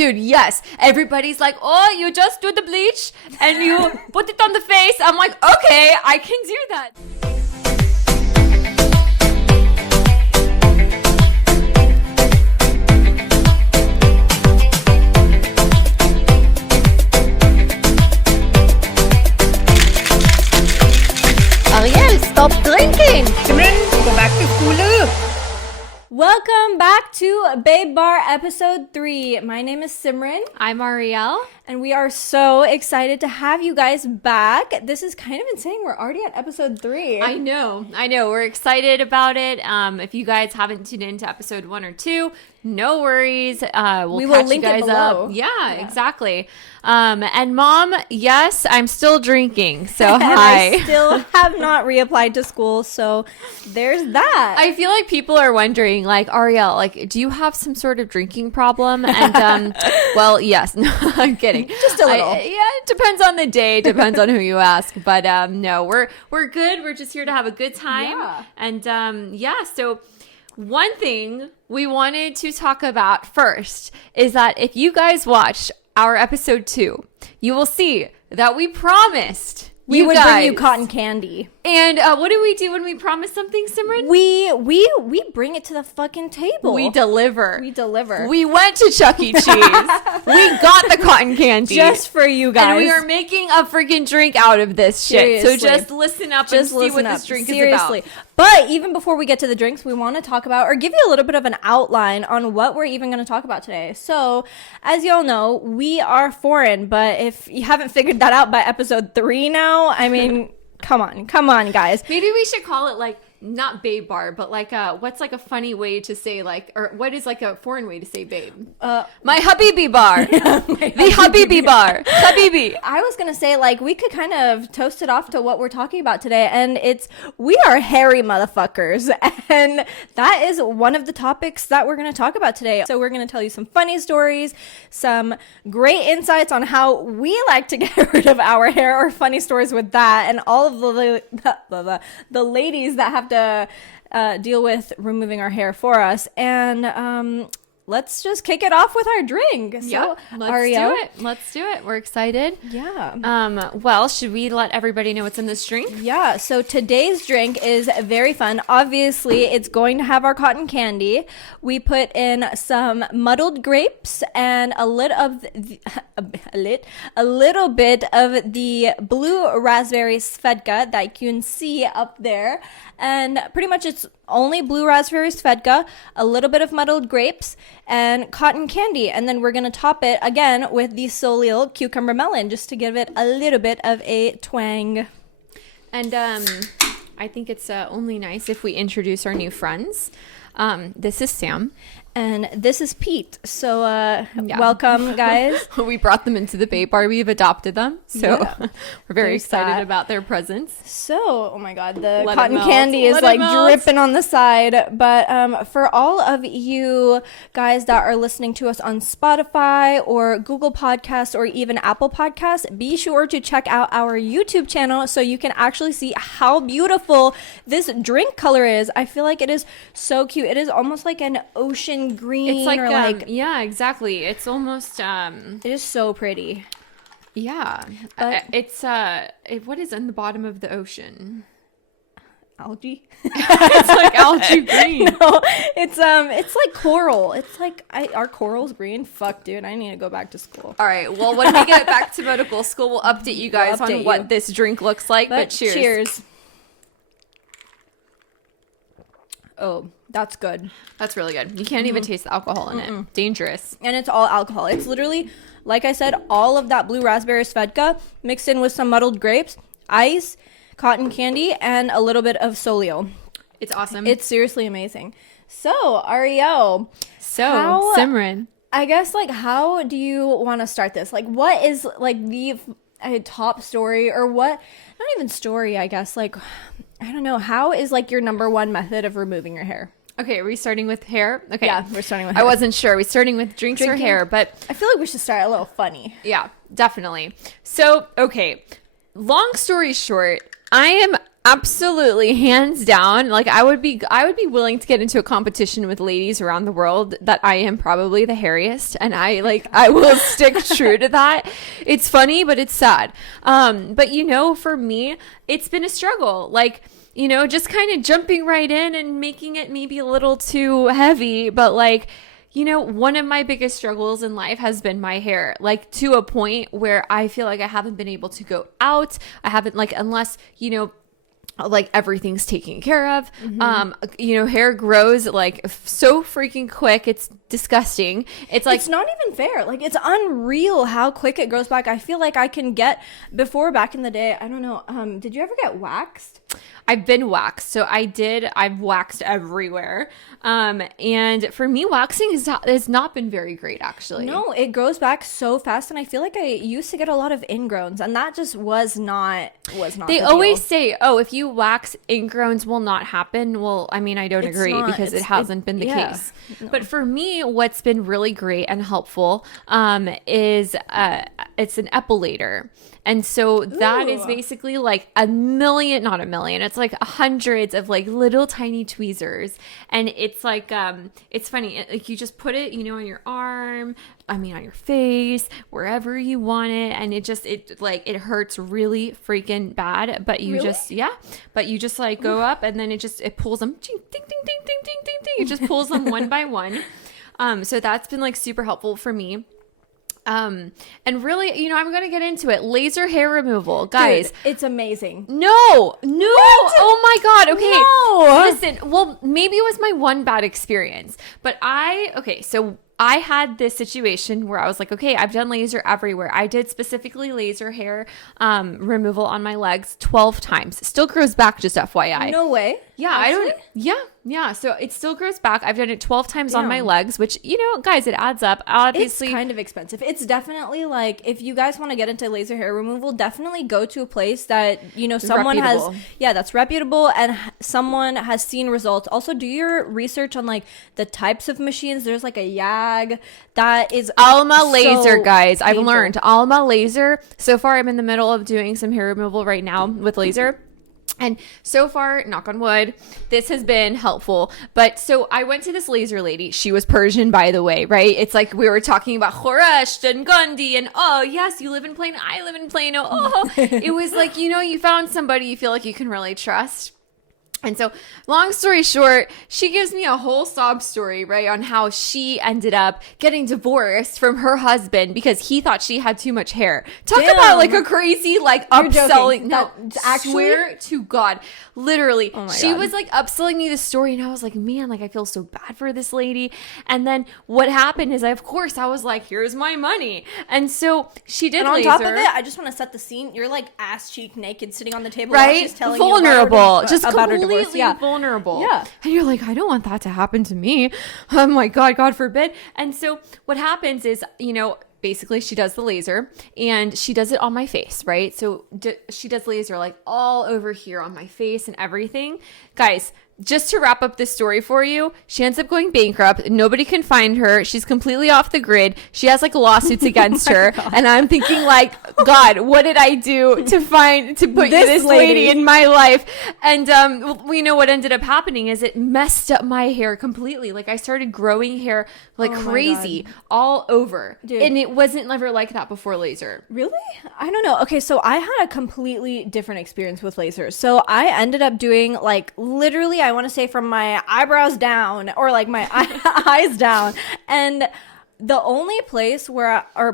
Dude, yes. Everybody's like, oh, you just do the bleach and you put it on the face. I'm like, okay, I can do that. Ariel, stop drinking! Simran, go back to school. Welcome back to BabeBar episode 3. My name is Simran. I'm Ariel. And we are so excited to have you guys back. This is kind of insane. We're already at episode 3. I know. We're excited about it. If you guys haven't tuned into episode 1 or 2, no worries. We will link you guys it below. Up. Yeah, exactly. And Mom, yes, I'm still drinking. So hi. I still have not reapplied to school. So there's that. I feel like people are wondering, like, Ariel, like, do you have some sort of drinking problem? And well, yes. No, I'm kidding. Just a little. Yeah, it depends on the day. Depends on who you ask. But no, we're good. We're just here to have a good time. Yeah. And so one thing we wanted to talk about first is that if you guys watched our episode 2, you will see that we promised we would guys bring you cotton candy. And what do we do when we promise something, Simran? We bring it to the fucking table. We deliver. We went to Chuck E. Cheese. We got the cotton candy. Just for you guys. And we are making a freaking drink out of this shit. Seriously. So just listen up and see what this drink is about. But even before we get to the drinks, we want to talk about or give you a little bit of an outline on what we're even going to talk about today. So, as y'all know, we are foreign, but if you haven't figured that out by episode 3 now, I mean, come on, guys. Maybe we should call it like not babe bar, but like what's like a funny way to say like, or what is like a foreign way to say babe? My Habibi bar. The Habibi bar. Habibi. I was gonna say like we could kind of toast it off to what we're talking about today, and we are hairy motherfuckers, and that is one of the topics that we're gonna talk about today. So we're gonna tell you some funny stories, some great insights on how we like to get rid of our hair, or funny stories with that, and all of the ladies that have to deal with removing our hair for us. And let's just kick it off with our drink. So, Let's do it. We're excited. Yeah. Well, should we let everybody know what's in this drink? Yeah. So today's drink is very fun. Obviously, it's going to have our cotton candy. We put in some muddled grapes and a little bit of the blue raspberry svedka that you can see up there. And pretty much it's only blue raspberry svedka, a little bit of muddled grapes, and cotton candy. And then we're going to top it again with the Solil cucumber melon just to give it a little bit of a twang. And I think it's only nice if we introduce our new friends. This is Sam. And this is Pete. So welcome, guys. We brought them into the Babe Bar. We've adopted them. So we're very excited about their presence. So, oh my God, the cotton candy is like dripping on the side. But for all of you guys that are listening to us on Spotify or Google Podcasts or even Apple Podcasts, be sure to check out our YouTube channel so you can actually see how beautiful this drink color is. I feel like it is so cute. It is almost like an ocean green. It's like, or like yeah, exactly. It's almost it is so pretty. Yeah. It's what is in the bottom of the ocean? Algae. It's like algae green. No, it's like coral. It's like are corals green? Fuck, dude, I need to go back to school. All right, well, when we get back to medical school, we'll update you guys on what this drink looks like. But cheers. Oh, that's good. That's really good. You can't even taste the alcohol in it. Dangerous. And it's all alcohol. It's literally, like I said, all of that blue raspberry svedka mixed in with some muddled grapes, ice, cotton candy, and a little bit of Solio. It's awesome. It's seriously amazing. So, Ariel. Simran. I guess, like, how do you want to start this? Like, what is, like, the top story or what? Not even story, I guess. Like, I don't know. How is like your number one method of removing your hair? Okay, are we starting with hair? Okay. Yeah, we're starting with hair. I wasn't sure. Are we starting with drinking or hair? But I feel like we should start a little funny. Yeah, definitely. So, okay, long story short, I am Absolutely, hands down. Like I would be willing to get into a competition with ladies around the world that I am probably the hairiest, and I will stick true to that. It's funny, but it's sad. But for me, it's been a struggle. Like, just kind of jumping right in and making it maybe a little too heavy, but like, one of my biggest struggles in life has been my hair, like to a point where I feel like I haven't been able to go out. I haven't, like, unless, like everything's taken care of. Hair grows like so freaking quick. It's disgusting. It's like, it's not even fair. Like, it's unreal how quick it grows back. I feel like I can get, before, back in the day, I don't know, did you ever get waxed? I've been waxed. So I've waxed everywhere. And for me, waxing has not been very great, actually. No, it grows back so fast. And I feel like I used to get a lot of ingrowns, and that just was not They always say, oh, if you wax, ingrowns will not happen. Well, I mean, I don't agree, because it hasn't been the case. No. But for me, what's been really great and helpful is it's an epilator. And so that is basically like not a million. It's like hundreds of like little tiny tweezers. And it's like, it's funny. Like, you just put it, on your arm, on your face, wherever you want it. And it hurts really freaking bad. But you just like go up, and then it pulls them. Ding, ding, ding, ding, ding, ding, ding. It just pulls them one by one. So that's been like super helpful for me. And really, I'm going to get into it. Laser hair removal, guys. Dude, it's amazing. No. What? Oh my God. Okay. No. Listen, well, maybe it was my one bad experience, but so I had this situation where I was like, okay, I've done laser everywhere. I did specifically laser hair removal on my legs 12 times. Still grows back, just FYI. No way. Yeah, actually? Yeah. So it still grows back. I've done it 12 times on my legs, which, guys, it adds up. Obviously, it's kind of expensive. It's definitely like, if you guys want to get into laser hair removal, definitely go to a place that, someone reputable. That's reputable, and someone has seen results. Also, do your research on like the types of machines. There's like a YAG that is Alma laser, guys. painful. I've learned Alma laser. So far, I'm in the middle of doing some hair removal right now with laser. And so far, knock on wood, this has been helpful. But so I went to this laser lady. She was Persian, by the way, right? It's like we were talking about Khoresh and Gondi, and oh, yes, you live in Plano. I live in Plano. Oh, it was like, you found somebody you feel like you can really trust. And so, long story short, she gives me a whole sob story, right, on how she ended up getting divorced from her husband because he thought she had too much hair. Talk about like a crazy, like, upselling. No, actually, swear to God, literally, she was like upselling me the story, and I was like, man, like, I feel so bad for this lady. And then what happened is, of course, I was like, here's my money. And so she did and on laser. top of it, I just want to set the scene. You're like ass cheek naked, sitting on the table, right? While she's telling vulnerable, you just about her divorce. completely Yeah. vulnerable. Yeah. And you're like, I don't want that to happen to me. Oh my God forbid. And so what happens is, basically she does the laser, and she does it on my face, right? So she does laser like all over here on my face and everything. Guys, just to wrap up this story for you, she ends up going bankrupt. Nobody can find her. She's completely off the grid. She has like lawsuits against her. And I'm thinking like, God, what did I do to put this lady in my life? And we know what ended up happening is it messed up my hair completely. Like, I started growing hair like crazy all over. Dude. And it wasn't never like that before laser. Really? I don't know. Okay, so I had a completely different experience with lasers. So I ended up doing like literally, I want to say from my eyebrows down, or like my eyes down. And the only place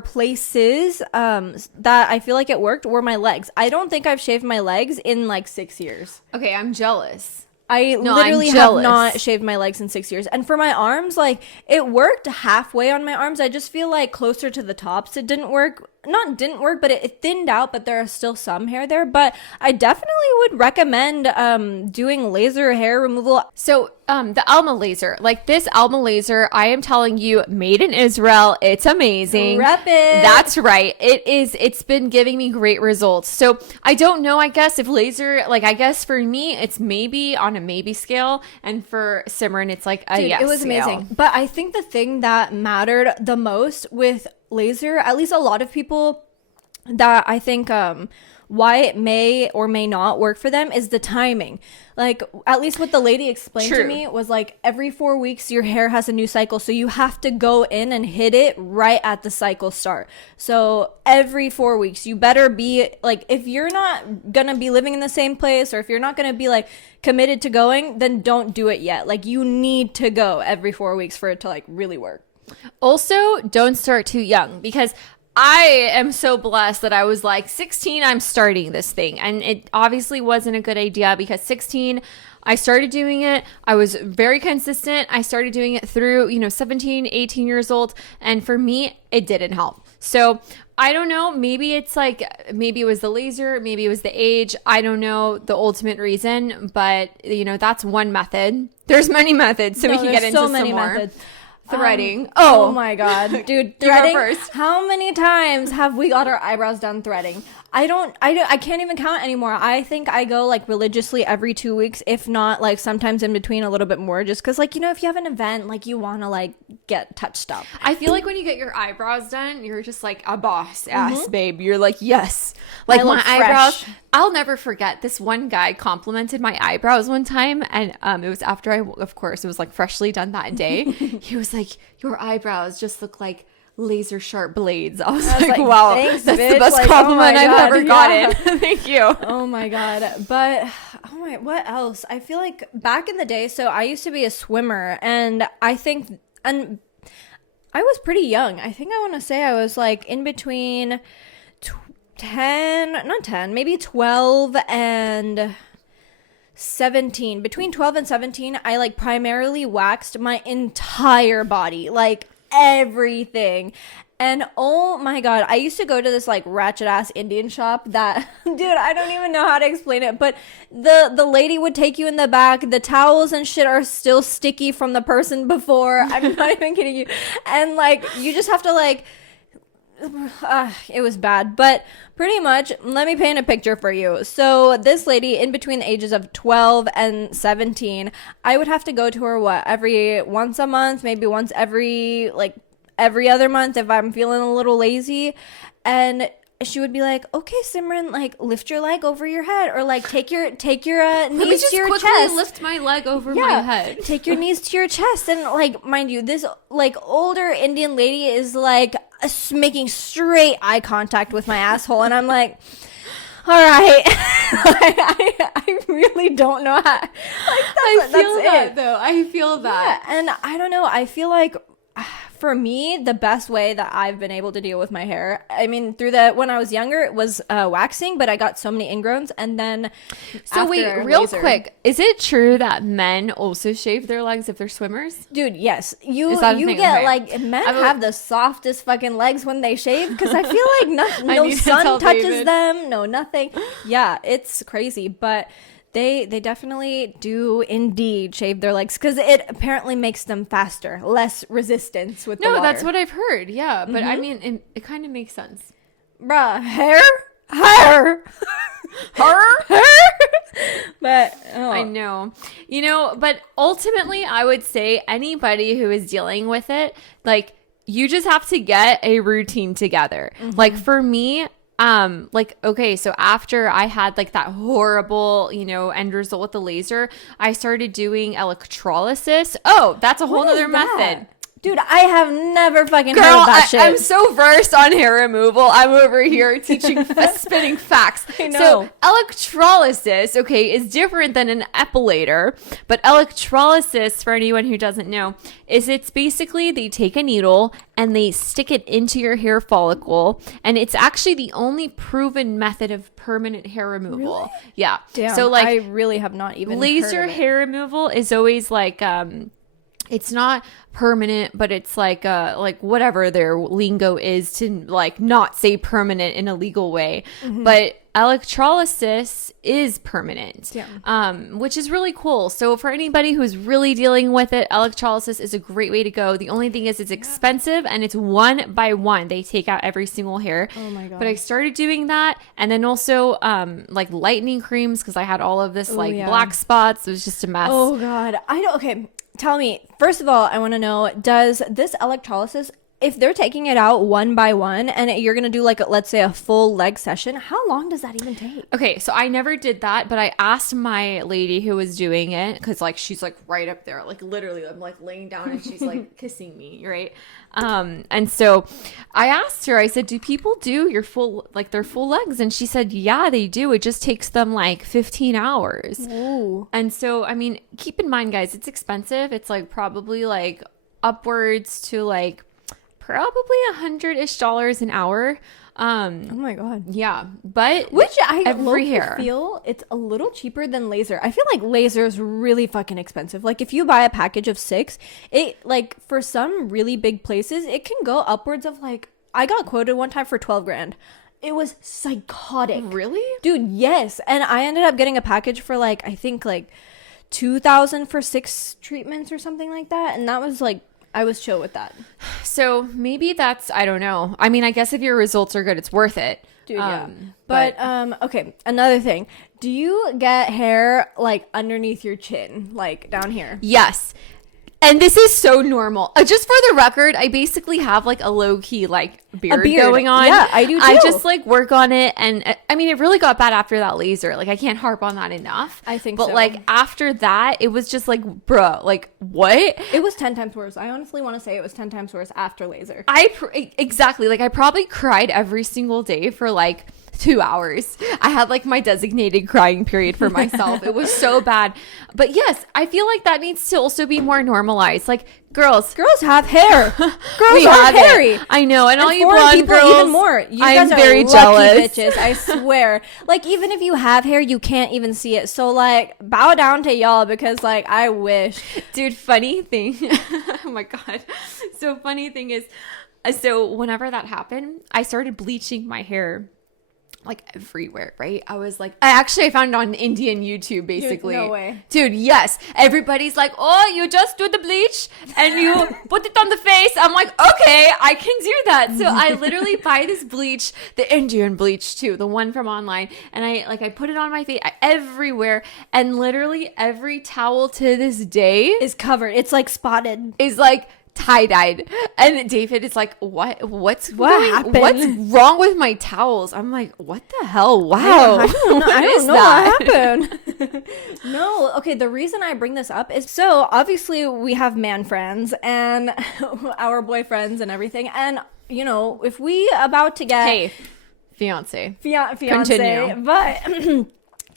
places that I feel like it worked were my legs. I don't think I've shaved my legs in like 6 years. Okay, I'm jealous. I literally have not shaved my legs in 6 years. And for my arms, like, it worked halfway on my arms. I just feel like closer to the tops, it didn't work. Didn't work, but it thinned out, but there are still some hair there. But I definitely would recommend doing laser hair removal. So the Alma laser, like this Alma laser, I am telling you, made in Israel. It's amazing. Rep it. That's right. It is. It's been giving me great results. So I don't know, I guess, if laser, like, I guess for me, it's maybe on a maybe scale. And for Simran, it's like a yes It was scale. amazing. But I think the thing that mattered the most with laser, at least a lot of people that I think why it may or may not work for them is the timing. Like, at least what the lady explained to me was like every 4 weeks your hair has a new cycle, so you have to go in and hit it right at the cycle start. So every 4 weeks you better be like, if you're not gonna be living in the same place, or if you're not gonna be like committed to going, then don't do it yet. Like, you need to go every 4 weeks for it to like really work. Also, don't start too young, because I am so blessed that I was like 16, I'm starting this thing. And it obviously wasn't a good idea, because 16, I started doing it. I was very consistent. I started doing it through, 17, 18 years old. And for me, it didn't help. So I don't know. Maybe it's like, maybe it was the laser, maybe it was the age. I don't know the ultimate reason, but that's one method. There's many methods, so we can get into some more. Methods. Threading. Oh my god, dude, threading. First. How many times have we got our eyebrows done threading? I can't even count anymore. I think I go like religiously every 2 weeks, if not like sometimes in between a little bit more, just because like, if you have an event, like you want to like get touched up. I feel like when you get your eyebrows done, you're just like a boss ass babe. You're like, yes, like my eyebrows. I'll never forget, this one guy complimented my eyebrows one time, and it was after of course it was like freshly done that day. He was like, your eyebrows just look like laser sharp blades. I was like, wow, thanks, that's bitch. the best compliment I've ever gotten. Thank you. Oh my god. But what else? I feel like back in the day, so I used to be a swimmer, and I think, and I was pretty young. I think I want to say I was like in between maybe 12 and 17. Between 12 and 17, I like primarily waxed my entire body, like everything. And oh my god, I used to go to this like ratchet ass Indian shop that, dude, I don't even know how to explain it, but the lady would take you in the back. The towels and shit are still sticky from the person before. I'm not even kidding you. And like, you just have to like, it was bad, but pretty much, let me paint a picture for you. So this lady, in between the ages of 12 and 17, I would have to go to her every once a month, maybe once every other month if I'm feeling a little lazy. And she would be like, okay, Simran, like lift your leg over your head, or like take your knees to your chest. Let me just lift my leg over my head. Take your knees to your chest. And like, mind you, this like older Indian lady is like making straight eye contact with my asshole, and I'm like, all right. I really don't know how. Like, I feel that though. I feel that. Yeah, and I don't know. I feel like, for me, the best way that I've been able to deal with my hair, I mean, when I was younger, it was waxing, but I got so many ingrowns, and then real quick, is it true that men also shave their legs if they're swimmers? Dude, yes. You get like, men have the softest fucking legs when they shave, because I feel like no sun touches them, no nothing. Yeah, it's crazy, but They definitely do indeed shave their legs, because it apparently makes them faster, less resistance with the water. No, that's what I've heard. Yeah, but I mean, it kind of makes sense. Bruh, hair. But I know, but ultimately I would say anybody who is dealing with it, like, you just have to get a routine together. Like for me, okay, so after I had like that horrible, end result with the laser, I started doing electrolysis. Oh, that's a whole other method. Dude, I have never fucking heard of that shit. I'm so versed on hair removal. I'm over here teaching, spitting facts. I know. So electrolysis, okay, is different than an epilator. But electrolysis, for anyone who doesn't know, it's basically they take a needle and they stick it into your hair follicle. And it's actually the only proven method of permanent hair removal. Really? Yeah. Damn, so like, I really have not even laser heard of it. hair removal is always like, it's not permanent, but it's like whatever their lingo is to like not say permanent in a legal way. But electrolysis is permanent, which is really cool. So for anybody who's really dealing with it, electrolysis is a great way to go. The only thing is it's expensive, and it's one by one. They take out every single hair. Oh my god! But I started doing that, and then also like lightening creams, because I had all of this black spots. It was just a mess. Oh god, I don't. Okay. Tell me, first of all, I want to know, does this electrolysis if they're taking it out one by one and you're going to do like, let's say a full leg session, how long does that even take? Okay, so I never did that, but I asked my lady who was doing it, because like she's like right up there, like literally I'm like laying down and she's like kissing me, right? And so I asked her, I said, do people do your full, like their full legs? And she said, yeah, they do. It just takes them like 15 hours. Ooh. And so, I mean, keep in mind, guys, it's expensive. It's like probably like upwards to like probably $100-ish an hour. Oh my god. Yeah, but which I every hair feel it's a little cheaper than laser. I feel like laser is really fucking expensive. Like if you buy a package of 6, it like for some really big places it can go upwards of like, I got quoted one time for 12 grand. It was psychotic. Really? Dude, yes. And I ended up getting a package for like, I think like 2,000 for 6 treatments or something like that, and that was like, I was chill with that. So maybe that's, I don't know. I mean, I guess if your results are good, it's worth it. Dude, yeah. But okay, another thing. Do you get hair like underneath your chin, like down here? Yes. And this is so normal. Just for the record, I basically have like a low key like beard going on. Yeah, I do too. I just like work on it, and I mean, it really got bad after that laser. Like I can't harp on that enough. I think but so. like after that, it was just like, bruh, like what? It was 10 times worse. I honestly want to say it was 10 times worse after laser. Exactly. Like I probably cried every single day for like 2 hours. I had like my designated crying period for myself. It was so bad. But yes, I feel like that needs to also be more normalized. Like girls have hair. Girls are hairy. I know, and all you foreign blonde people girls, even more. You I'm guys are very lucky jealous. Bitches, I swear. Like even if you have hair, you can't even see it. So like bow down to y'all, because like I wish. Dude, funny thing. Oh my god. So funny thing is, so whenever that happened, I started bleaching my hair like everywhere, right? I was like, I found it on Indian YouTube, basically. Dude, no way. Dude, yes. Everybody's like, oh, you just do the bleach and you put it on the face. I'm like, okay, I can do that. So I literally buy this bleach, the Indian bleach too, the one from online, and I put it on my face everywhere, and literally every towel to this day Is covered. It's like spotted. is like tie-dyed. And David is like, what happened? What's wrong with my towels? I'm like, what the hell? Wow. I don't know that? what happened. No, okay, the reason I bring this up is, so obviously we have man friends and our boyfriends and everything, and you know, if we about to get Hey, fiance. fiance, Continue. but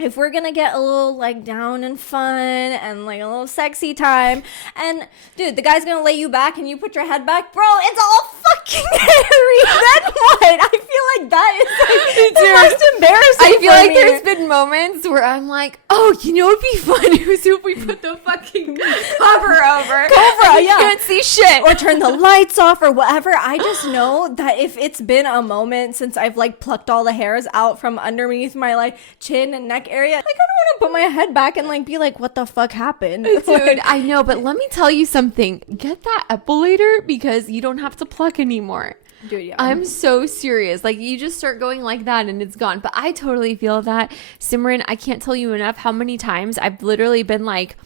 if we're gonna get a little like down and fun and like a little sexy time, and dude, the guy's gonna lay you back and you put your head back, bro, it's all fucking hairy. Then what? I feel like that is like the most embarrassing. I feel for like me. there's been moments where I'm like, oh, you know what'd be fun is if we put the fucking cover over. Yeah. You can't see shit. Or turn the lights off or whatever. I just know that if it's been a moment since I've like plucked all the hairs out from underneath my like chin and neck area, like I don't want to put my head back and like be like, what the fuck happened? Dude, I know, but let me tell you something. Get that epilator, because you don't have to pluck anymore. Dude, yeah. I'm so serious. Like, you just start going like that and it's gone. But I totally feel that. Simran, I can't tell you enough how many times I've literally been like,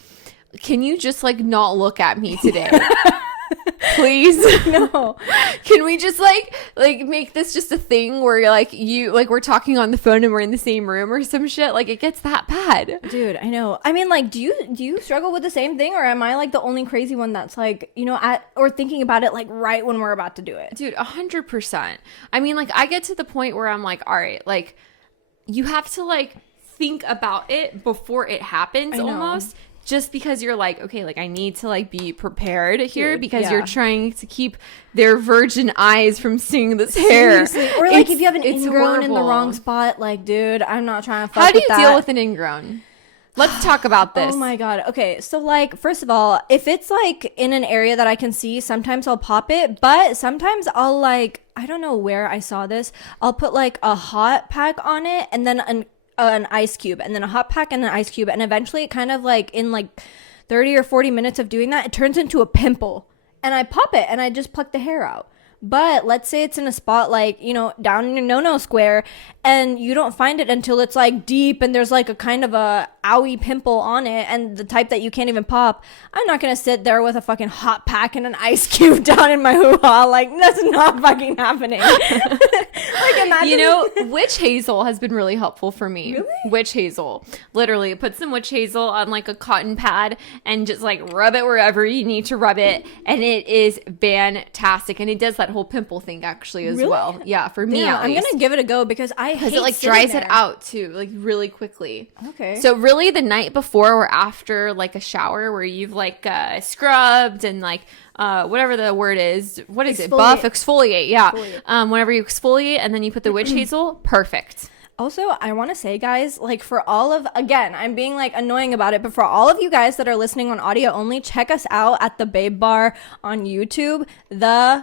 can you just like not look at me today? Please. No. Can we just like make this just a thing where we're talking on the phone and we're in the same room or some shit? Like, it gets that bad. Dude, I know. I mean, like, do you struggle with the same thing, or am I like the only crazy one that's like, you know, or thinking about it like right when we're about to do it? Dude, 100%. I mean, like, I get to the point where I'm like, all right, like, you have to like think about it before it happens almost. Just because you're like, okay, like I need to like be prepared here. Dude, because you're trying to keep their virgin eyes from seeing this hair. Seriously. Or like if you have an ingrown in the wrong spot, like, dude, I'm not trying to fuck with that. How do you deal with an ingrown? Let's talk about this. Oh my god. Okay, so like, first of all, if it's like in an area that I can see, sometimes I'll pop it, but sometimes I'll like, I don't know where I saw this, I'll put like a hot pack on it and then an ice cube, and then a hot pack and an ice cube, and eventually it kind of like in like 30 or 40 minutes of doing that, it turns into a pimple, and I pop it and I just pluck the hair out. But let's say it's in a spot like, you know, down in your no-no square, and you don't find it until it's like deep and there's like a kind of a owie pimple on it, and the type that you can't even pop, I'm not gonna sit there with a fucking hot pack and an ice cube down in my hoo-ha. Like, that's not fucking happening. Like, imagine. You know, witch hazel has been really helpful for me. Really? Witch hazel. Literally, put some witch hazel on like a cotton pad and just like rub it wherever you need to rub it, and it is fantastic. And it does that whole pimple thing actually as well. Yeah, for me at least. I'm gonna give it a go because I hate it like dries it out too, like really quickly. Okay. So really, the night before or after like a shower where you've like scrubbed and like whatever the word is, what is it? Buff, exfoliate. Yeah. Whenever you exfoliate and then you put the witch hazel, perfect. Also, I want to say, guys, like for all of, again, I'm being like annoying about it, but for all of you guys that are listening on audio only, check us out at the BabeBar on YouTube, The.BabeBar.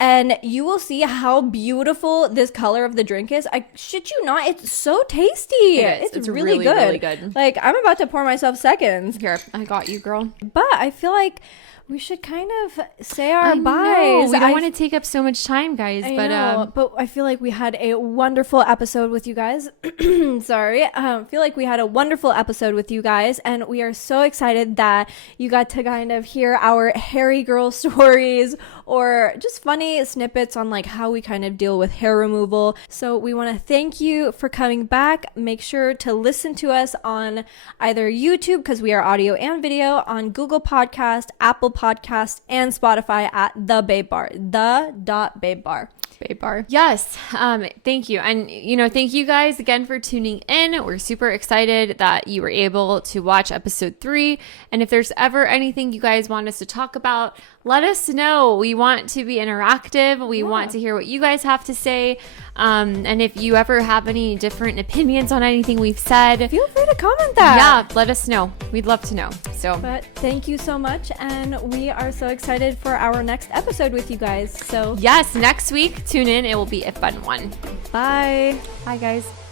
And you will see how beautiful this color of the drink is. I shit you not, it's so tasty. It's really good. Really good. Like, I'm about to pour myself seconds. Here, I got you, girl. But I feel like we should kind of say our byes. We don't want to take up so much time, guys. But I feel like we had a wonderful episode with you guys. Sorry. I feel like we had a wonderful episode with you guys, and we are so excited that you got to kind of hear our hairy girl stories or just funny snippets on like how we kind of deal with hair removal. So we want to thank you for coming back. Make sure to listen to us on either YouTube, because we are audio and video, on Google Podcast, Apple Podcast, and Spotify at The BabeBar, The.BabeBar. BabeBar. Yes. Thank you. And, thank you guys again for tuning in. We're super excited that you were able to watch episode 3. And if there's ever anything you guys want us to talk about, let us know. We want to be interactive. We want to hear what you guys have to say. And if you ever have any different opinions on anything we've said, feel free to comment that. Yeah, let us know. We'd love to know. But thank you so much, and we are so excited for our next episode with you guys. So yes, next week, tune in. It will be a fun one. Bye. Bye, guys.